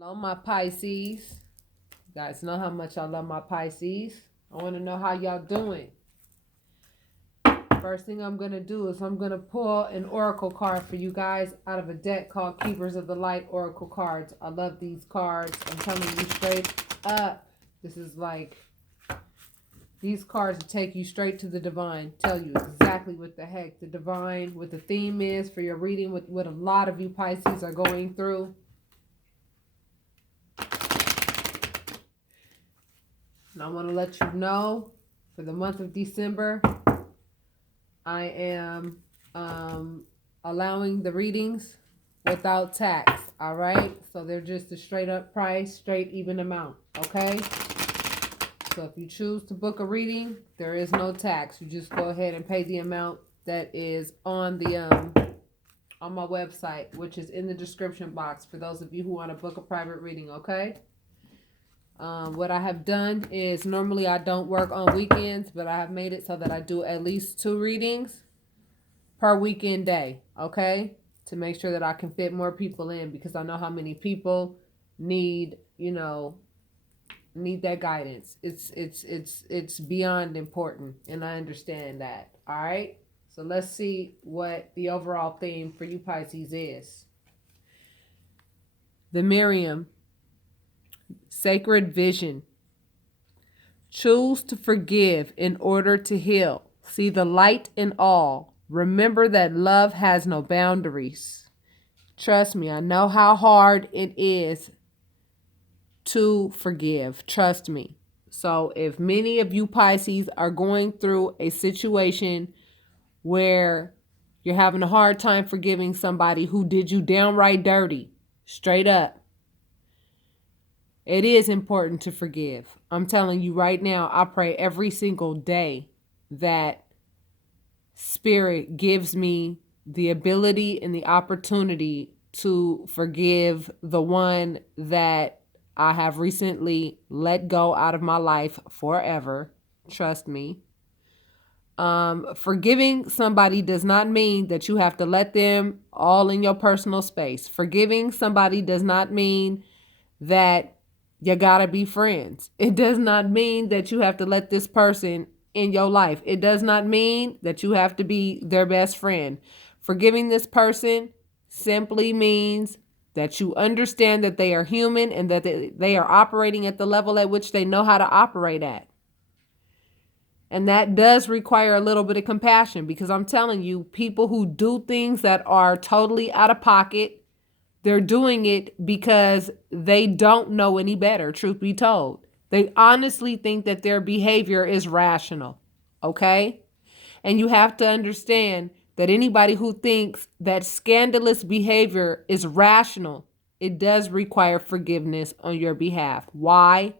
Hello, my Pisces. You guys know how much I love my Pisces. I want to know how y'all doing. First thing I'm going to do is I'm going to pull an oracle card for you guys out of a deck called Keepers of the Light Oracle Cards. I love these cards. I'm telling you straight up. This is like, these cards take you straight to the divine. Tell you exactly what the heck the divine, what the theme is for your reading, what a lot of you Pisces are going through. And I want to let you know, for the month of December, I am allowing the readings without tax. All right? So they're just a straight up price, straight even amount. Okay? So if you choose to book a reading, there is no tax. You just go ahead and pay the amount that is on the on my website, which is in the description box for those of you who want to book a private reading. Okay? What I have done is normally I don't work on weekends, but I have made it so that I do at least 2 readings per weekend day, okay? To make sure that I can fit more people in, because I know how many people need, need that guidance. It's beyond important, and I understand that. All right? So let's see what the overall theme for you Pisces is. The Miriam. Sacred vision. Choose to forgive in order to heal. See the light in all. Remember that love has no boundaries. Trust me, I know how hard it is to forgive. Trust me. So if many of you Pisces are going through a situation where you're having a hard time forgiving somebody who did you downright dirty, straight up, it is important to forgive. I'm telling you right now, I pray every single day that Spirit gives me the ability and the opportunity to forgive the one that I have recently let go out of my life forever. Trust me. Forgiving somebody does not mean that you have to let them all in your personal space. Forgiving somebody does not mean that you gotta be friends. It does not mean that you have to let this person in your life. It does not mean that you have to be their best friend. Forgiving this person simply means that you understand that they are human and that they are operating at the level at which they know how to operate at. And that does require a little bit of compassion, because I'm telling you, people who do things that are totally out of pocket, they're doing it because they don't know any better, truth be told. They honestly think that their behavior is rational, okay? And you have to understand that anybody who thinks that scandalous behavior is rational, it does require forgiveness on your behalf. Why?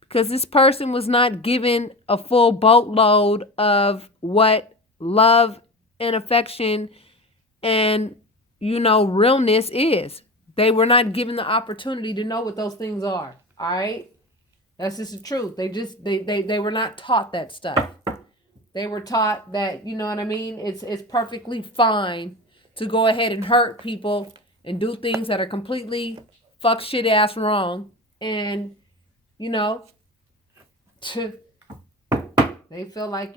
Because this person was not given a full boatload of what love and affection and realness is. They were not given the opportunity to know what those things are. All right? That's just the truth. They were not taught that stuff. They were taught that, you know what I mean? It's perfectly fine to go ahead and hurt people and do things that are completely fuck shit ass wrong. And, they feel like,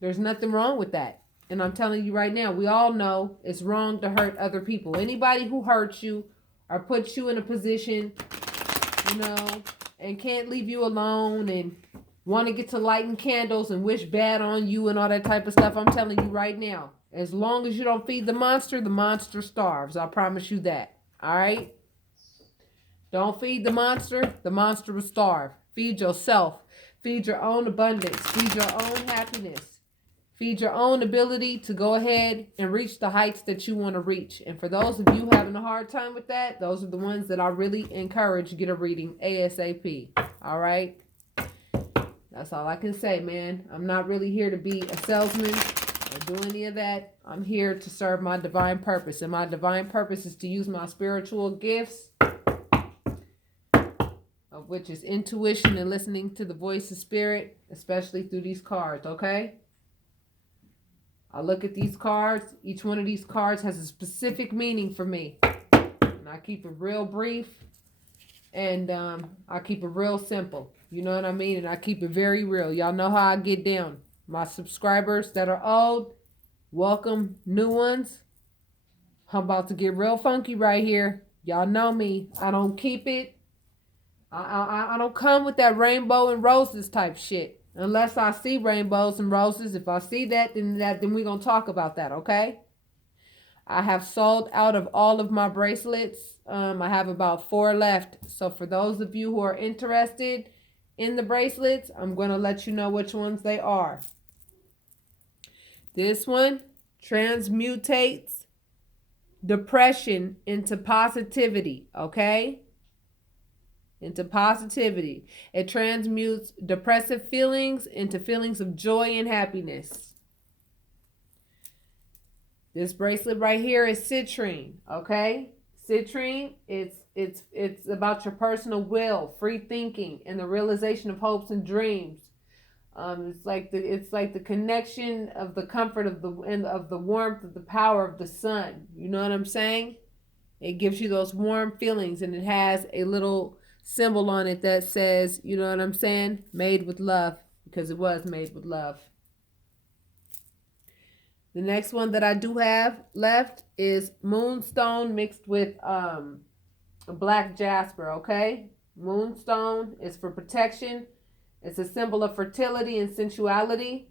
there's nothing wrong with that. And I'm telling you right now, we all know it's wrong to hurt other people. Anybody who hurts you or puts you in a position, and can't leave you alone and want to get to lighting candles and wish bad on you and all that type of stuff, I'm telling you right now, as long as you don't feed the monster starves. I promise you that. All right? Don't feed the monster will starve. Feed yourself. Feed your own abundance. Feed your own happiness. Feed your own ability to go ahead and reach the heights that you want to reach. And for those of you having a hard time with that, those are the ones that I really encourage get a reading ASAP. All right? That's all I can say, man. I'm not really here to be a salesman or do any of that. I'm here to serve my divine purpose. And my divine purpose is to use my spiritual gifts, of which is intuition and listening to the voice of spirit, especially through these cards, okay? I look at these cards. Each one of these cards has a specific meaning for me. And I keep it real brief. And I keep it real simple. You know what I mean? And I keep it very real. Y'all know how I get down. My subscribers that are old, welcome new ones. I'm about to get real funky right here. Y'all know me. I don't keep it. I don't come with that rainbow and roses type shit. Unless I see rainbows and roses. If I see that, then we're gonna talk about that, okay? I have sold out of all of my bracelets. I have about 4 left. So for those of you who are interested in the bracelets, I'm going to let you know which ones they are. This one transmutates depression into positivity, okay? Into positivity. It transmutes depressive feelings into feelings of joy and happiness. This bracelet right here is citrine, okay? Citrine, it's about your personal will, free thinking, and the realization of hopes and dreams. It's like the connection of the comfort of the warmth of the power of the sun. You know what I'm saying? It gives you those warm feelings, and it has a little symbol on it that says, you know what I'm saying? Made with love, because it was made with love. The next one that I do have left is moonstone mixed with black jasper, okay? Moonstone is for protection. It's a symbol of fertility and sensuality.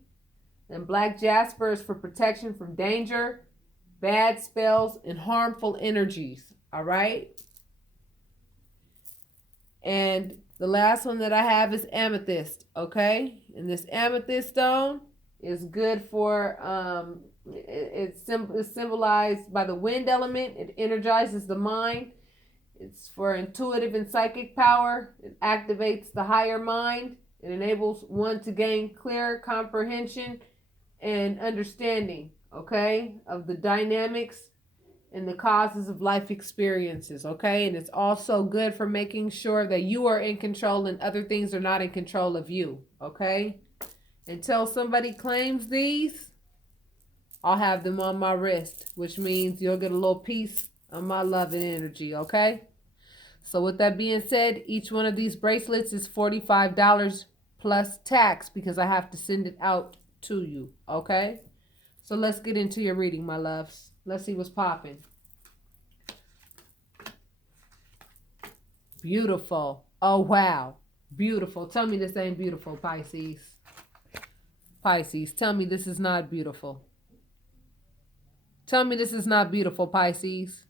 And black jasper is for protection from danger, bad spells, and harmful energies, all right? And the last one that I have is amethyst, okay? And this amethyst stone is good for it's symbolized by the wind element. It energizes the mind. It's for intuitive and psychic power. It activates the higher mind. It enables one to gain clear comprehension and understanding, okay, of the dynamics and the causes of life experiences, okay? And it's also good for making sure that you are in control and other things are not in control of you, okay? Until somebody claims these, I'll have them on my wrist, which means you'll get a little piece of my love and energy, okay? So with that being said, each one of these bracelets is $45 plus tax because I have to send it out to you, okay? So let's get into your reading, my loves. Let's see what's popping. Beautiful. Oh, wow. Beautiful. Tell me this ain't beautiful, Pisces. Pisces, tell me this is not beautiful. Tell me this is not beautiful, Pisces.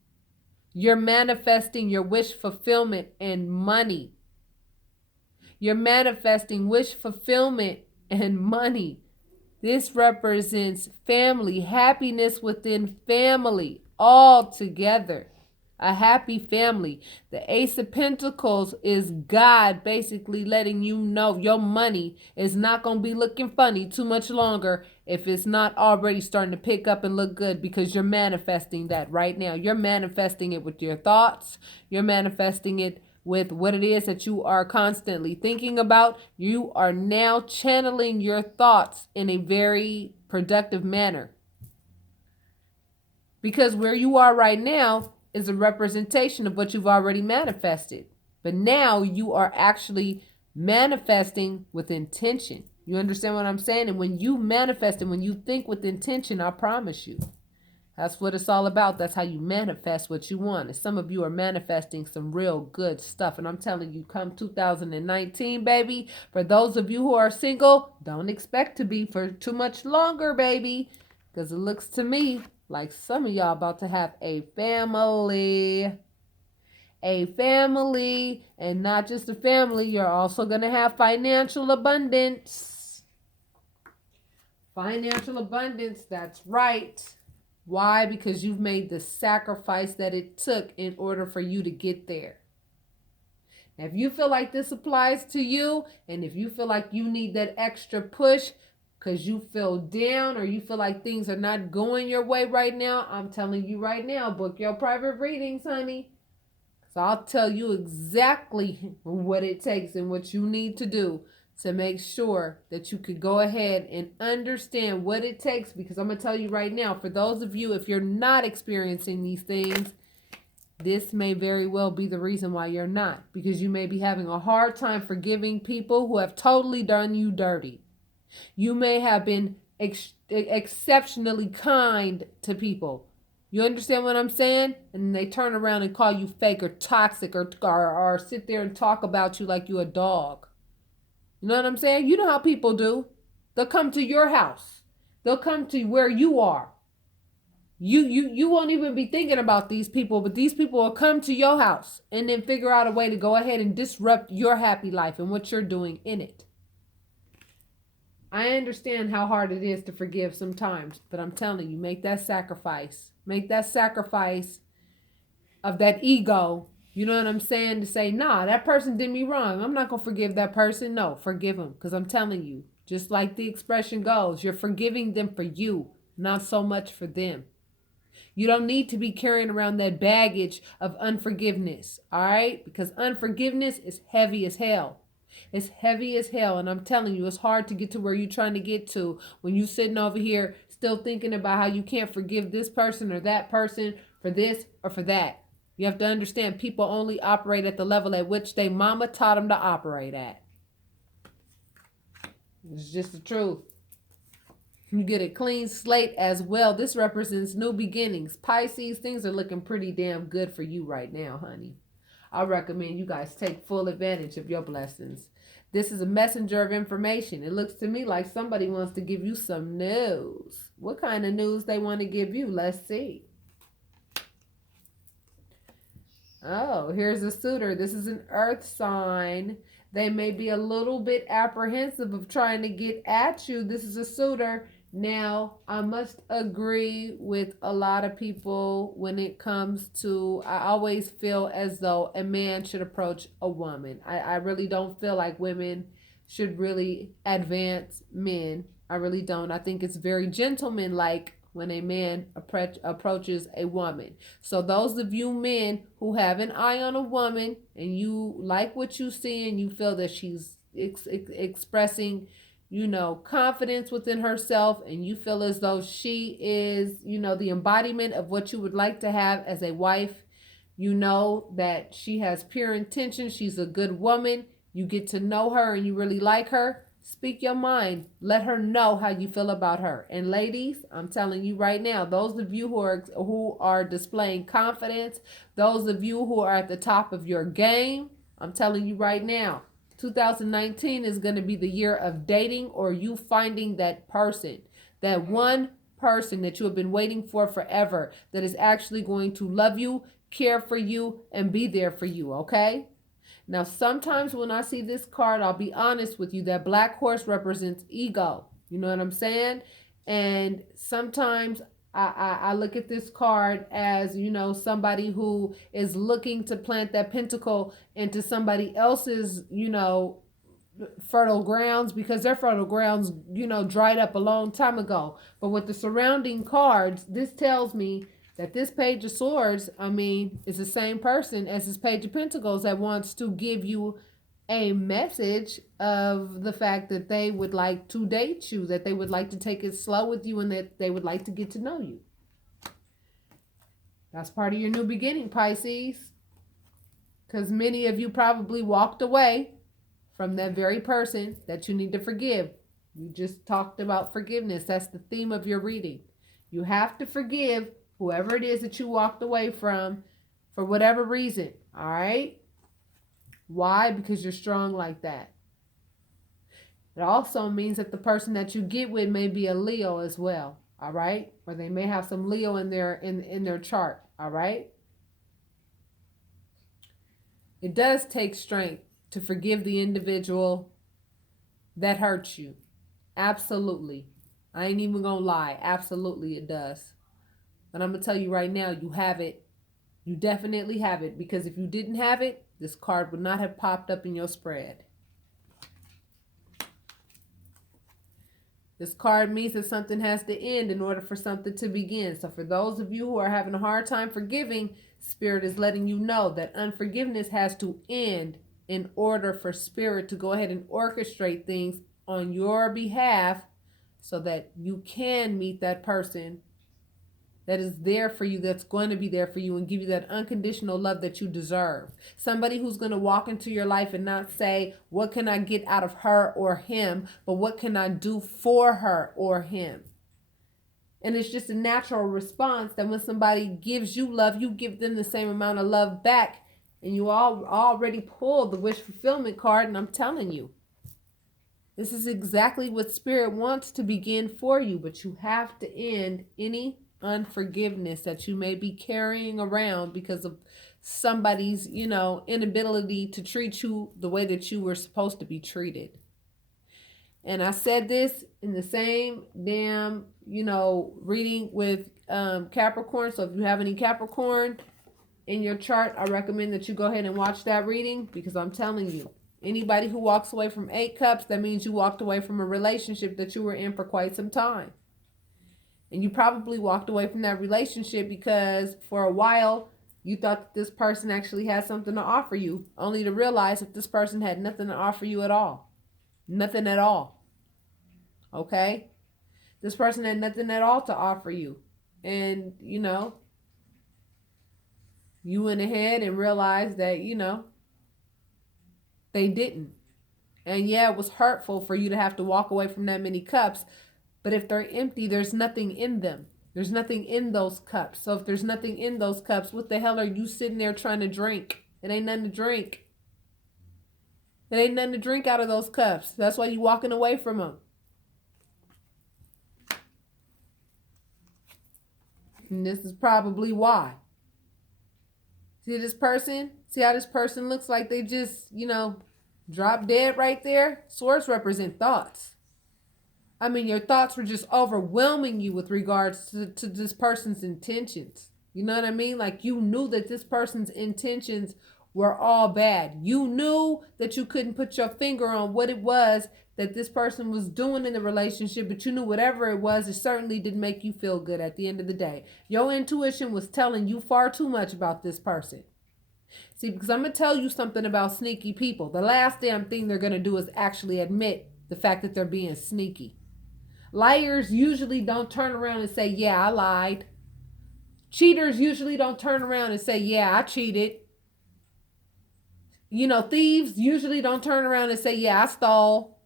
You're manifesting your wish fulfillment and money. You're manifesting wish fulfillment and money. This represents family, happiness within family, all together. A happy family. The Ace of Pentacles is God basically letting you know your money is not going to be looking funny too much longer if it's not already starting to pick up and look good, because you're manifesting that right now. You're manifesting it with your thoughts. You're manifesting it with what it is that you are constantly thinking about. You are now channeling your thoughts in a very productive manner. Because where you are right now is a representation of what you've already manifested. But now you are actually manifesting with intention. You understand what I'm saying? And when you manifest and when you think with intention, I promise you, that's what it's all about. That's how you manifest what you want. And some of you are manifesting some real good stuff. And I'm telling you, come 2019, baby, for those of you who are single, don't expect to be for too much longer, baby. Because it looks to me like some of y'all about to have a family. A family. And not just a family. You're also going to have financial abundance. Financial abundance. That's right. Why? Because you've made the sacrifice that it took in order for you to get there. Now, if you feel like this applies to you, and if you feel like you need that extra push because you feel down or you feel like things are not going your way right now, I'm telling you right now, book your private readings, honey. So I'll tell you exactly what it takes and what you need to do to make sure that you could go ahead and understand what it takes. Because I'm going to tell you right now, for those of you, if you're not experiencing these things, This may very well be the reason why you're not, because you may be having a hard time forgiving people who have totally done you dirty. You may have been exceptionally kind to people. You understand what I'm saying? And they turn around and call you fake or toxic, or sit there and talk about you like you a dog. You know what I'm saying? You know how people do. They'll come to your house. They'll come to where you are. You won't even be thinking about these people, but these people will come to your house and then figure out a way to go ahead and disrupt your happy life and what you're doing in it. I understand how hard it is to forgive sometimes, but I'm telling you, make that sacrifice. Make that sacrifice of that ego. You know what I'm saying? To say, nah, that person did me wrong. I'm not going to forgive that person. No, forgive them. Because I'm telling you, just like the expression goes, you're forgiving them for you, not so much for them. You don't need to be carrying around that baggage of unforgiveness, all right? Because unforgiveness is heavy as hell. It's heavy as hell, and I'm telling you, it's hard to get to where you're trying to get to when you're sitting over here still thinking about how you can't forgive this person or that person for this or for that. You have to understand, people only operate at the level at which their mama taught them to operate at. It's just the truth. You get a clean slate as well. This represents new beginnings. Pisces, things are looking pretty damn good for you right now, honey. I recommend you guys take full advantage of your blessings. This is a messenger of information. It looks to me like somebody wants to give you some news. What kind of news they want to give you? Let's see. Oh, here's a suitor. This is an earth sign. They may be a little bit apprehensive of trying to get at you. This is a suitor. Now, I must agree with a lot of people when it comes to, I always feel as though a man should approach a woman. I really don't feel like women should really advance men. I really don't. I think it's very gentlemanlike when a man approaches a woman. So those of you men who have an eye on a woman and you like what you see and you feel that she's expressing, you know, confidence within herself, and you feel as though she is, you know, the embodiment of what you would like to have as a wife, you know that she has pure intention, she's a good woman, you get to know her and you really like her, speak your mind. Let her know how you feel about her. And ladies, I'm telling you right now, those of you who are displaying confidence, those of you who are at the top of your game, I'm telling you right now, 2019 is going to be the year of dating or you finding that person, that one person that you have been waiting for forever, that is actually going to love you, care for you, and be there for you, okay? Now, sometimes when I see this card, I'll be honest with you, that black horse represents ego. You know what I'm saying? And sometimes I look at this card as, you know, somebody who is looking to plant that pentacle into somebody else's, you know, fertile grounds, because their fertile grounds, you know, dried up a long time ago. But with the surrounding cards, this tells me that this Page of Swords, I mean, is the same person as this Page of Pentacles that wants to give you a message of the fact that they would like to date you, that they would like to take it slow with you, and that they would like to get to know you. That's part of your new beginning, Pisces. Because many of you probably walked away from that very person that you need to forgive. You just talked about forgiveness. That's the theme of your reading. You have to forgive whoever it is that you walked away from for whatever reason. All right? Why? Because you're strong like that. It also means that the person that you get with may be a Leo as well. All right? Or they may have some Leo in their chart. All right? It does take strength to forgive the individual that hurts you. Absolutely. I ain't even gonna lie. Absolutely it does. But I'm gonna tell you right now, you have it. You definitely have it. Because if you didn't have it, this card would not have popped up in your spread. This card means that something has to end in order for something to begin. So for those of you who are having a hard time forgiving, Spirit is letting you know that unforgiveness has to end in order for Spirit to go ahead and orchestrate things on your behalf so that you can meet that person that is there for you, that's going to be there for you and give you that unconditional love that you deserve. Somebody who's going to walk into your life and not say, what can I get out of her or him, but what can I do for her or him? And it's just a natural response that when somebody gives you love, you give them the same amount of love back. And you all already pulled the wish fulfillment card, and I'm telling you, this is exactly what Spirit wants to begin for you, but you have to end any unforgiveness that you may be carrying around because of somebody's, inability to treat you the way that you were supposed to be treated. And I said this in the same damn, reading with Capricorn. So if you have any Capricorn in your chart, I recommend that you go ahead and watch that reading, because I'm telling you, anybody who walks away from 8 cups, that means you walked away from a relationship that you were in for quite some time. And you probably walked away from that relationship because for a while you thought that this person actually had something to offer you, only to realize that this person had nothing to offer you at all. Nothing at all. Okay? This person had nothing at all to offer you. And, you went ahead and realized that, they didn't. And yeah, it was hurtful for you to have to walk away from that many cups. But if they're empty, there's nothing in them. There's nothing in those cups. So if there's nothing in those cups, what the hell are you sitting there trying to drink? It ain't nothing to drink. It ain't nothing to drink out of those cups. That's why you walking away from them. And this is probably why. See this person? See how this person looks like they just, drop dead right there? Swords represent thoughts. I mean, your thoughts were just overwhelming you with regards to this person's intentions. You know what I mean? Like, you knew that this person's intentions were all bad. You knew that you couldn't put your finger on what it was that this person was doing in the relationship, but you knew whatever it was, it certainly didn't make you feel good at the end of the day. Your intuition was telling you far too much about this person. See, because I'm going to tell you something about sneaky people. The last damn thing they're going to do is actually admit the fact that they're being sneaky. Liars usually don't turn around and say, yeah, I lied. Cheaters usually don't turn around and say, yeah, I cheated. Thieves usually don't turn around and say, yeah, I stole.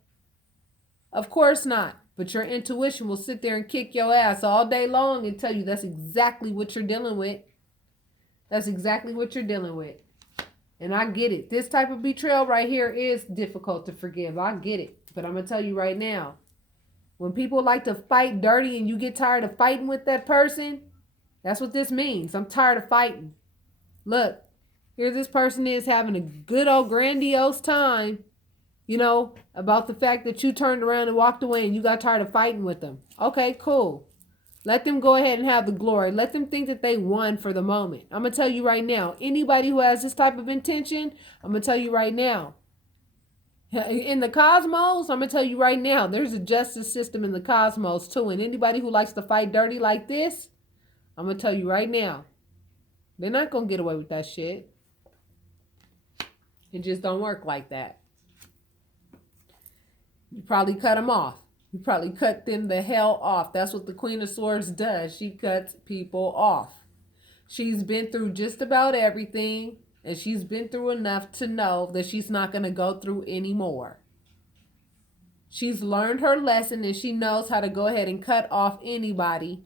Of course not. But your intuition will sit there and kick your ass all day long and tell you that's exactly what you're dealing with. That's exactly what you're dealing with. And I get it. This type of betrayal right here is difficult to forgive. I get it. But I'm going to tell you right now, when people like to fight dirty and you get tired of fighting with that person, that's what this means. I'm tired of fighting. Look, here this person is having a good old grandiose time, about the fact that you turned around and walked away and you got tired of fighting with them. Okay, cool. Let them go ahead and have the glory. Let them think that they won for the moment. I'm going to tell you right now, anybody who has this type of intention, I'm going to tell you right now, in the cosmos, I'm going to tell you right now, there's a justice system in the cosmos too. And anybody who likes to fight dirty like this, I'm going to tell you right now, they're not going to get away with that shit. It just don't work like that. You probably cut them off. You probably cut them the hell off. That's what the Queen of Swords does. She cuts people off. She's been through just about everything. And she's been through enough to know that she's not going to go through anymore. She's learned her lesson and she knows how to go ahead and cut off anybody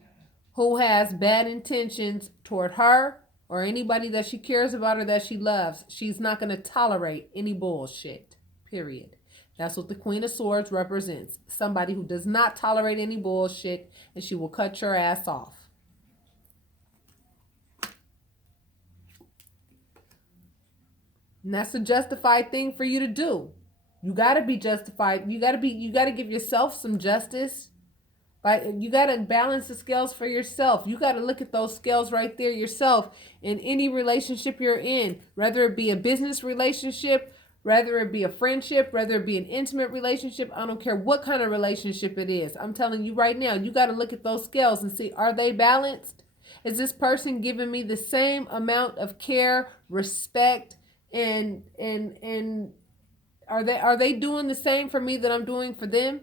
who has bad intentions toward her or anybody that she cares about or that she loves. She's not going to tolerate any bullshit, period. That's what the Queen of Swords represents. Somebody who does not tolerate any bullshit, and she will cut your ass off. And that's a justified thing for you to do. You got to be justified. You got to give yourself some justice. But you got to balance the scales for yourself. You got to look at those scales right there yourself in any relationship you're in, whether it be a business relationship, whether it be a friendship, whether it be an intimate relationship. I don't care what kind of relationship it is. I'm telling you right now, you got to look at those scales and see, are they balanced? Is this person giving me the same amount of care, respect, and are they doing the same for me that I'm doing for them?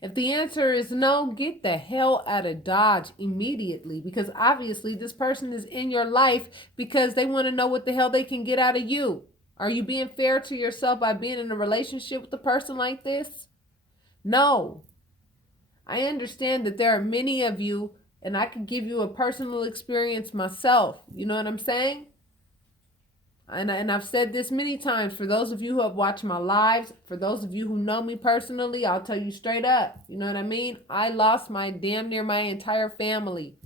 If the answer is no, get the hell out of Dodge immediately, because obviously this person is in your life because they want to know what the hell they can get out of you. Are you being fair to yourself by being in a relationship with a person like this? No. I understand that there are many of you, and I can give you a personal experience myself. You know what I'm saying? And I've said this many times. For those of you who have watched my lives, for those of you who know me personally, I'll tell you straight up. You know what I mean? I lost my damn near my entire family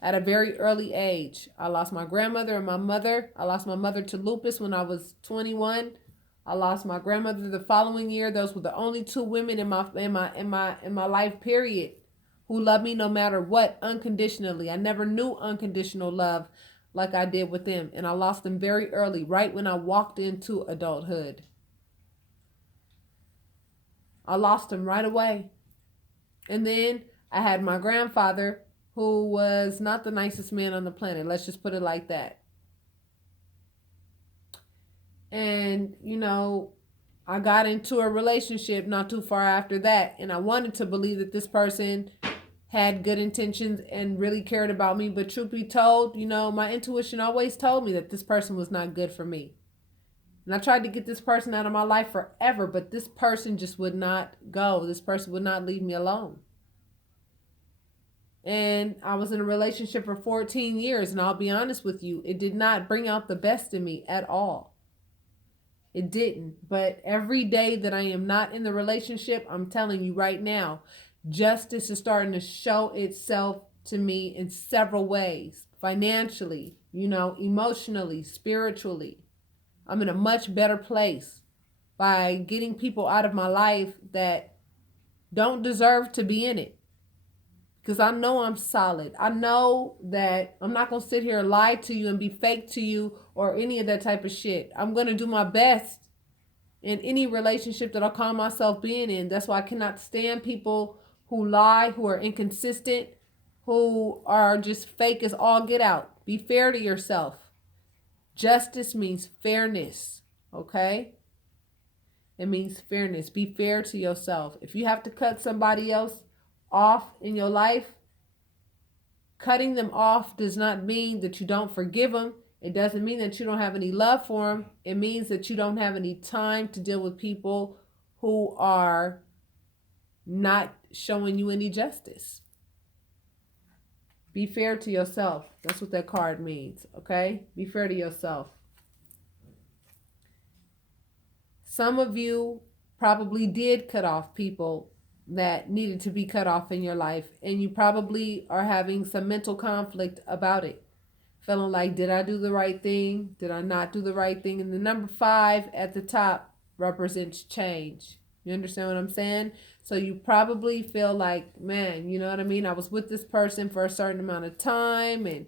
at a very early age. I lost my grandmother and my mother. I lost my mother to lupus when I was 21. I lost my grandmother the following year. Those were the only two women in my life period who loved me no matter what, unconditionally. I never knew unconditional love like I did with them, and I lost them very early, right when I walked into adulthood. I lost them right away. And then I had my grandfather, who was not the nicest man on the planet. Let's just put it like that. And, you know, I got into a relationship not too far after that, and I wanted to believe that this person had good intentions and really cared about me. But truth be told, you know, my intuition always told me that this person was not good for me. And I tried to get this person out of my life forever, but this person just would not go. This person would not leave me alone. And I was in a relationship for 14 years, and I'll be honest with you, it did not bring out the best in me at all. It didn't. But every day that I am not in the relationship, I'm telling you right now, justice is starting to show itself to me in several ways. Financially, you know, emotionally, spiritually. I'm in a much better place by getting people out of my life that don't deserve to be in it. Because I know I'm solid. I know that I'm not going to sit here and lie to you and be fake to you or any of that type of shit. I'm going to do my best in any relationship that I call myself being in. That's why I cannot stand people who lie, who are inconsistent, who are just fake as all get out. Be fair to yourself. Justice means fairness, okay? It means fairness. Be fair to yourself. If you have to cut somebody else off in your life, cutting them off does not mean that you don't forgive them. It doesn't mean that you don't have any love for them. It means that you don't have any time to deal with people who are not showing you any justice. Be fair to yourself. That's what that card means, okay? Be fair to yourself. Some of you probably did cut off people that needed to be cut off in your life, and you probably are having some mental conflict about it. Feeling like, did I do the right thing? Did I not do the right thing? And the number 5 at the top represents change. You understand what I'm saying? So you probably feel like, man, you know what I mean? I was with this person for a certain amount of time, and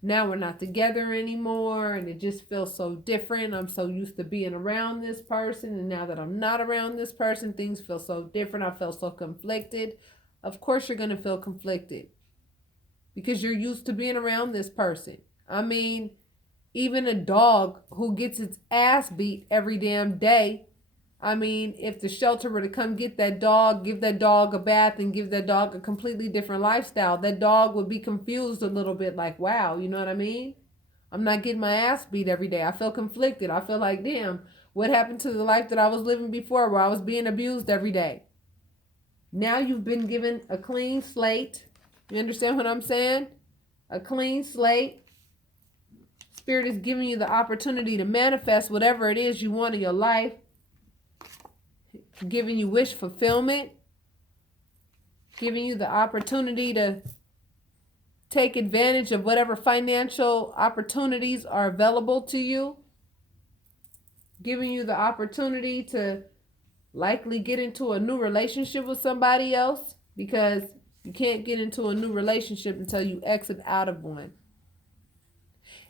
now we're not together anymore, and it just feels so different. I'm so used to being around this person, and now that I'm not around this person, things feel so different. I feel so conflicted. Of course you're going to feel conflicted because you're used to being around this person. I mean, even a dog who gets its ass beat every damn day, I mean, if the shelter were to come get that dog, give that dog a bath, and give that dog a completely different lifestyle, that dog would be confused a little bit, like, wow, you know what I mean? I'm not getting my ass beat every day. I feel conflicted. I feel like, damn, what happened to the life that I was living before where I was being abused every day? Now you've been given a clean slate. You understand what I'm saying? A clean slate. Spirit is giving you the opportunity to manifest whatever it is you want in your life. Giving you wish fulfillment. Giving you the opportunity to take advantage of whatever financial opportunities are available to you. Giving you the opportunity to likely get into a new relationship with somebody else, because you can't get into a new relationship until you exit out of one.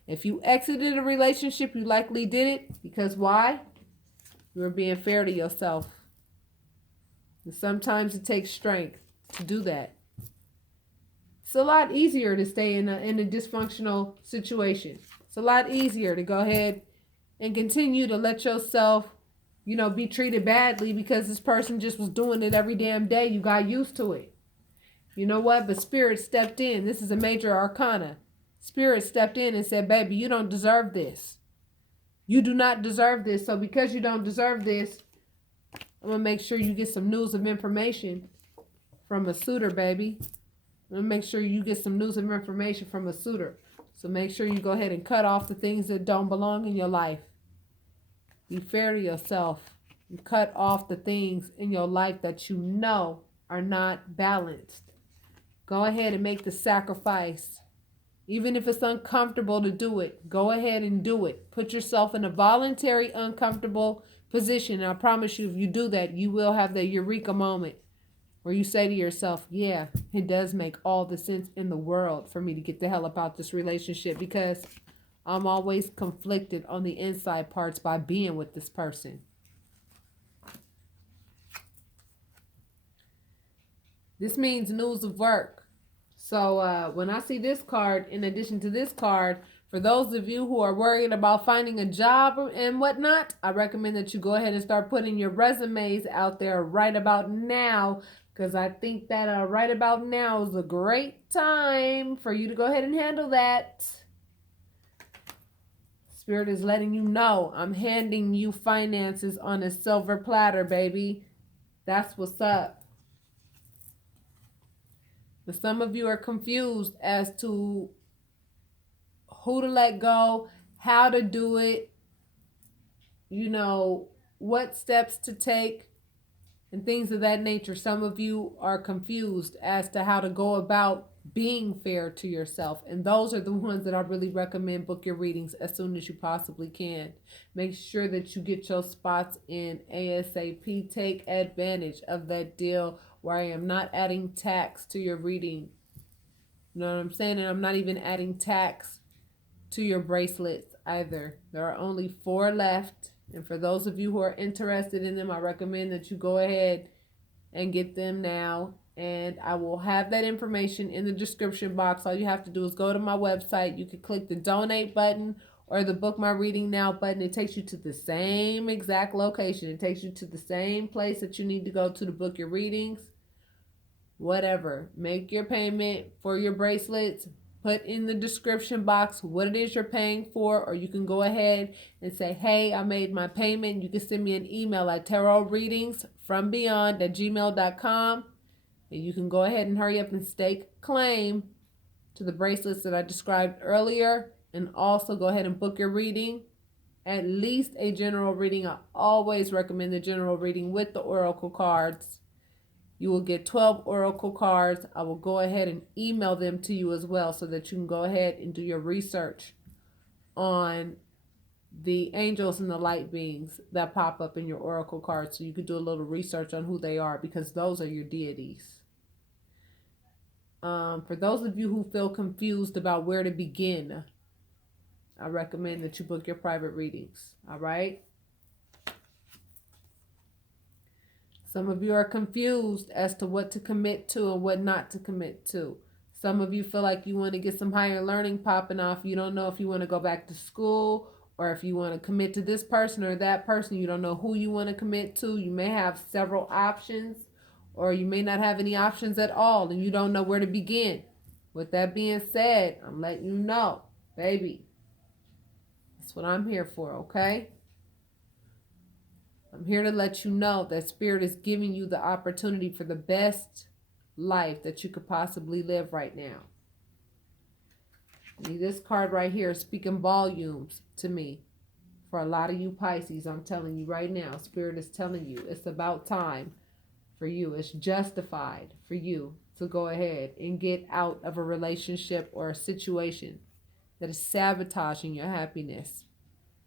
If you exited a relationship, you likely did it because why? You were being fair to yourself. And sometimes it takes strength to do that. It's a lot easier to stay in a dysfunctional situation. It's a lot easier to go ahead and continue to let yourself be treated badly because this person just was doing it every damn day. You got used to it. You know what? But Spirit stepped in. This is a major arcana. Spirit stepped in and said, baby, you don't deserve this. You do not deserve this. So because you don't deserve this, I'm going to make sure you get some news of information from a suitor, baby. I'm going to make sure you get some news of information from a suitor. So make sure you go ahead and cut off the things that don't belong in your life. Be fair to yourself. You cut off the things in your life that you know are not balanced. Go ahead and make the sacrifice. Even if it's uncomfortable to do it, go ahead and do it. Put yourself in a voluntary, uncomfortable position. And I promise you, if you do that, you will have the eureka moment where you say to yourself, yeah, it does make all the sense in the world for me to get the hell about this relationship, because I'm always conflicted on the inside parts by being with this person. This means news of work. So when I see this card, in addition to this card, for those of you who are worried about finding a job and whatnot, I recommend that you go ahead and start putting your resumes out there right about now, because I think that right about now is a great time for you to go ahead and handle that. Spirit is letting you know I'm handing you finances on a silver platter, baby. That's what's up. But some of you are confused as to who to let go, how to do it, what steps to take, and things of that nature. Some of you are confused as to how to go about being fair to yourself. And those are the ones that I really recommend book your readings as soon as you possibly can. Make sure that you get your spots in ASAP. Take advantage of that deal where I am not adding tax to your reading. You know what I'm saying? And I'm not even adding tax to your bracelets either. There are only 4 left. And for those of you who are interested in them, I recommend that you go ahead and get them now. And I will have that information in the description box. All you have to do is go to my website. You can click the donate button or the book my reading now button. It takes you to the same exact location. It takes you to the same place that you need to go to book your readings. Whatever. Make your payment for your bracelets. Put in the description box what it is you're paying for, or you can go ahead and say, hey, I made my payment. You can send me an email at tarotreadingsfrombeyond@gmail.com. And you can go ahead and hurry up and stake claim to the bracelets that I described earlier. And also go ahead and book your reading. At least a general reading. I always recommend the general reading with the oracle cards. You will get 12 oracle cards. I will go ahead and email them to you as well so that you can go ahead and do your research on the angels and the light beings that pop up in your oracle cards, so you can do a little research on who they are, because those are your deities. For those of you who feel confused about where to begin, I recommend that you book your private readings. All right? Some of you are confused as to what to commit to and what not to commit to. Some of you feel like you want to get some higher learning popping off. You don't know if you want to go back to school or if you want to commit to this person or that person. You don't know who you want to commit to. You may have several options, or you may not have any options at all, and you don't know where to begin. With that being said, I'm letting you know, baby, that's what I'm here for, okay? I'm here to let you know that Spirit is giving you the opportunity for the best life that you could possibly live right now. This card right here is speaking volumes to me. For a lot of you Pisces, I'm telling you right now, Spirit is telling you it's about time for you. It's justified for you to go ahead and get out of a relationship or a situation that is sabotaging your happiness.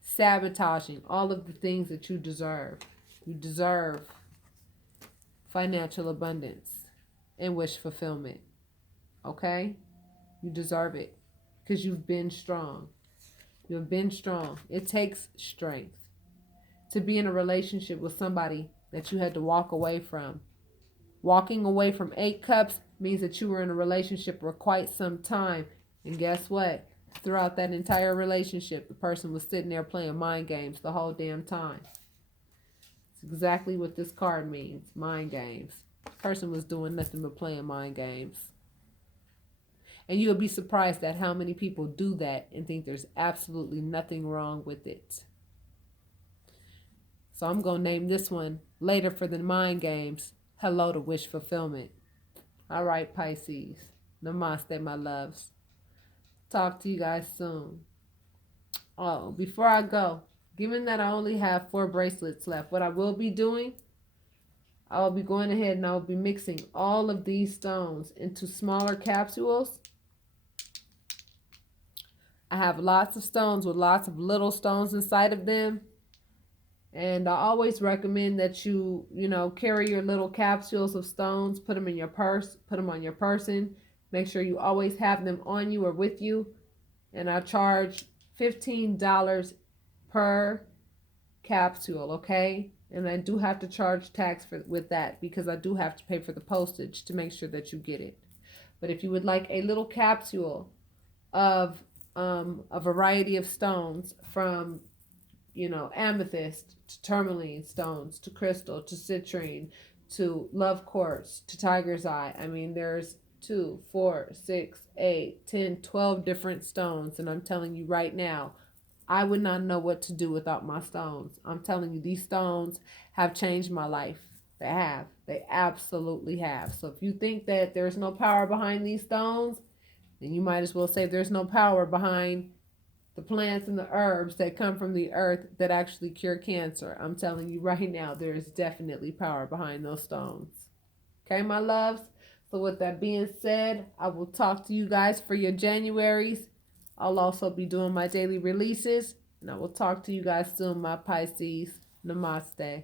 Sabotaging all of the things that you deserve. You deserve financial abundance and wish fulfillment. Okay? You deserve it because you've been strong. You have been strong. It takes strength to be in a relationship with somebody that you had to walk away from. Walking away from 8 cups means that you were in a relationship for quite some time. And guess what? Throughout that entire relationship, the person was sitting there playing mind games the whole damn time. It's exactly what this card means. Mind games. This person was doing nothing but playing mind games. And you'll be surprised at how many people do that and think there's absolutely nothing wrong with it. So I'm going to name this one later for the mind games. Hello to wish fulfillment. All right, Pisces. Namaste, my loves. Talk to you guys soon. Oh, before I go, given that I only have 4 bracelets left, what I will be doing, I'll be going ahead and I'll be mixing all of these stones into smaller capsules. I have lots of stones with lots of little stones inside of them. And I always recommend that you carry your little capsules of stones, put them in your purse, put them on your person. Make sure you always have them on you or with you. And I charge $15 per capsule, okay? And I do have to charge tax with that because I do have to pay for the postage to make sure that you get it. But if you would like a little capsule of a variety of stones from amethyst to tourmaline stones to crystal to citrine to love quartz to tiger's eye. I mean, there's 2, 4, 6, 8, 10, 12 different stones. And I'm telling you right now, I would not know what to do without my stones. I'm telling you, these stones have changed my life. They have. They absolutely have. So if you think that there's no power behind these stones, then you might as well say there's no power behind the plants and the herbs that come from the earth that actually cure cancer. I'm telling you right now, there is definitely power behind those stones. Okay, my loves? So with that being said, I will talk to you guys for your Januaries. I'll also be doing my daily releases. And I will talk to you guys soon, my Pisces. Namaste.